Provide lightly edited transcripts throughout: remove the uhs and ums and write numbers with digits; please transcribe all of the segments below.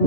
5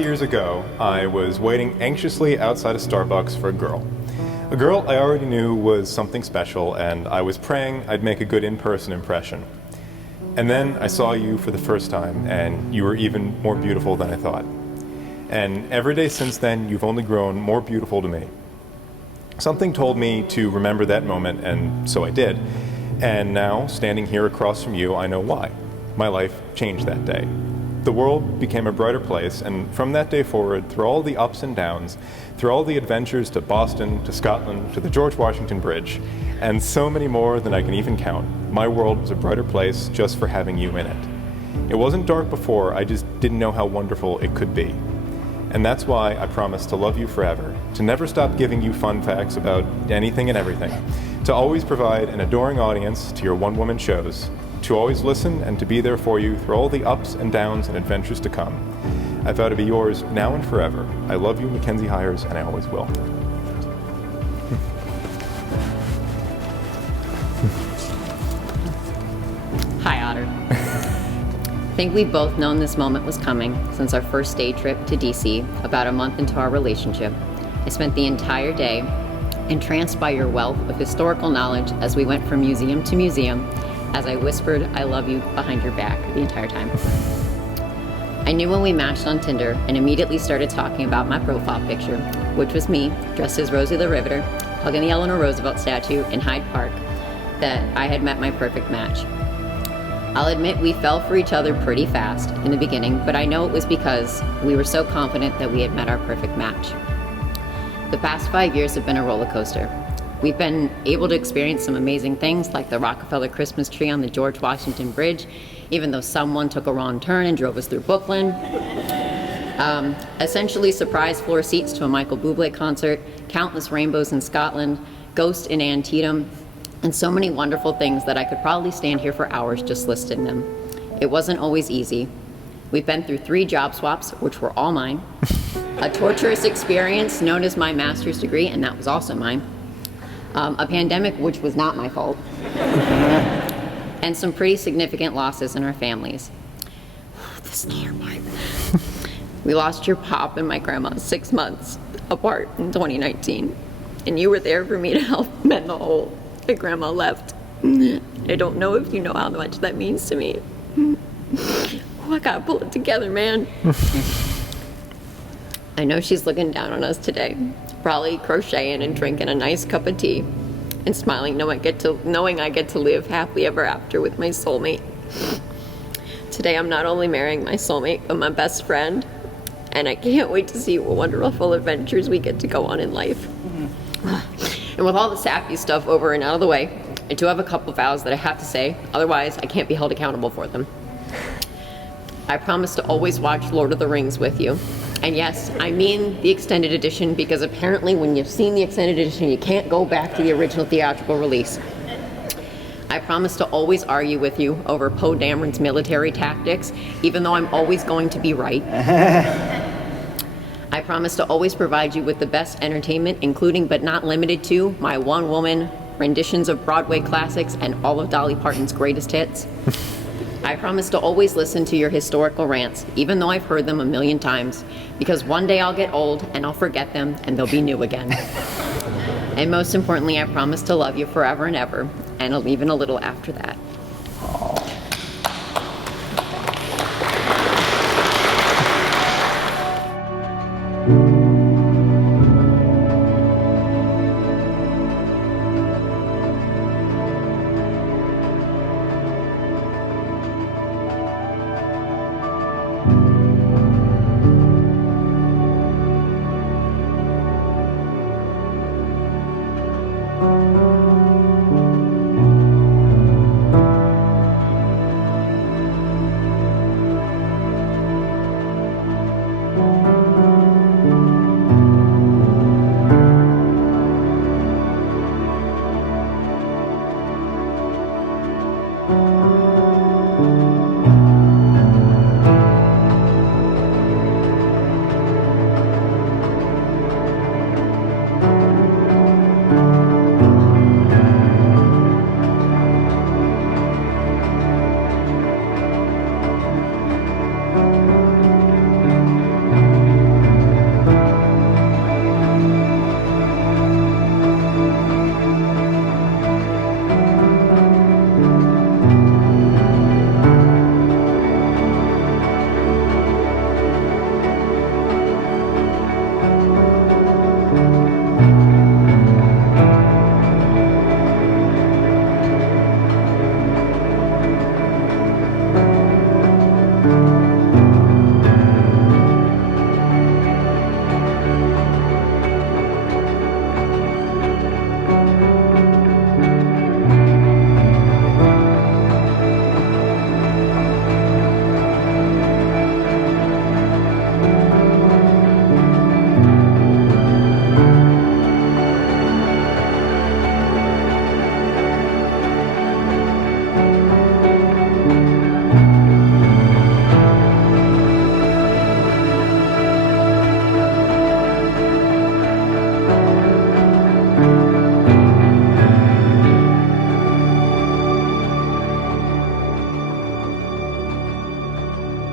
years ago, I was waiting anxiously outside a Starbucks for a girl. A girl I already knew was something special, and I was praying I'd make a good in-person impression. And then I saw you for the first time, and you were even more beautiful than I thought. And every day since then, you've only grown more beautiful to me. Something told me to remember that moment, and so I did. And now, standing here across from you, I know why. My life changed that day. The world became a brighter place, and from that day forward, through all the ups and downs, through all the adventures to Boston, to Scotland, to the George Washington Bridge, and so many more than I can even count, my world was a brighter place just for having you in it. It wasn't dark before, I just didn't know how wonderful it could be. And that's why I promised to love you forever, to never stop giving you fun facts about anything and everything, to always provide an adoring audience to your one-woman shows, to always listen and to be there for you through all the ups and downs and adventures to come. I vow to be yours now and forever. I love you, MacKenzie Hires, and I always will. Hi, Otter. think we've both known this moment was coming since our first day trip to DC about a month into our relationship. I spent the entire day entranced by your wealth of historical knowledge as we went from museum to museum, as I whispered I love you behind your back the entire time. I knew when we matched on Tinder and immediately started talking about my profile picture, which was me dressed as Rosie the Riveter, hugging the Eleanor Roosevelt statue in Hyde Park, that I had met my perfect match. I'll admit we fell for each other pretty fast in the beginning, but I know it was because we were so confident that we had met our perfect match. The past 5 years have been a roller coaster. We've been able to experience some amazing things like the Rockefeller Christmas tree on the George Washington Bridge, even though someone took a wrong turn and drove us through Brooklyn. Essentially surprise floor seats to a Michael Bublé concert, countless rainbows in Scotland, ghosts in Antietam, and so many wonderful things that I could probably stand here for hours just listing them. It wasn't always easy. We've been through 3 job swaps, which were all mine, a torturous experience known as my master's degree, and that was also mine, a pandemic, which was not my fault, and some pretty significant losses in our families. This is part. We lost your pop and my grandma 6 months apart in 2019, and you were there for me to help mend the hole that grandma left. I don't know if you know how much that means to me. Oh, I gotta pull it together, man. I know she's looking down on us today, probably crocheting and drinking a nice cup of tea and smiling knowing I get to live happily ever after with my soulmate. Today I'm not only marrying my soulmate, but my best friend, and I can't wait to see what wonderful adventures we get to go on in life. And with all the sappy stuff over and out of the way, I do have a couple vows that I have to say, otherwise I can't be held accountable for them. I promise to always watch Lord of the Rings with you. And yes, I mean the extended edition, because apparently when you've seen the extended edition, you can't go back to the original theatrical release. I promise to always argue with you over Poe Dameron's military tactics, even though I'm always going to be right. I promise to always provide you with the best entertainment, including but not limited to my one-woman renditions of Broadway classics and all of Dolly Parton's greatest hits. I promise to always listen to your historical rants, even though I've heard them a million times, because one day I'll get old and I'll forget them and they'll be new again. And most importantly, I promise to love you forever and ever, and even a little after that.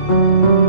you.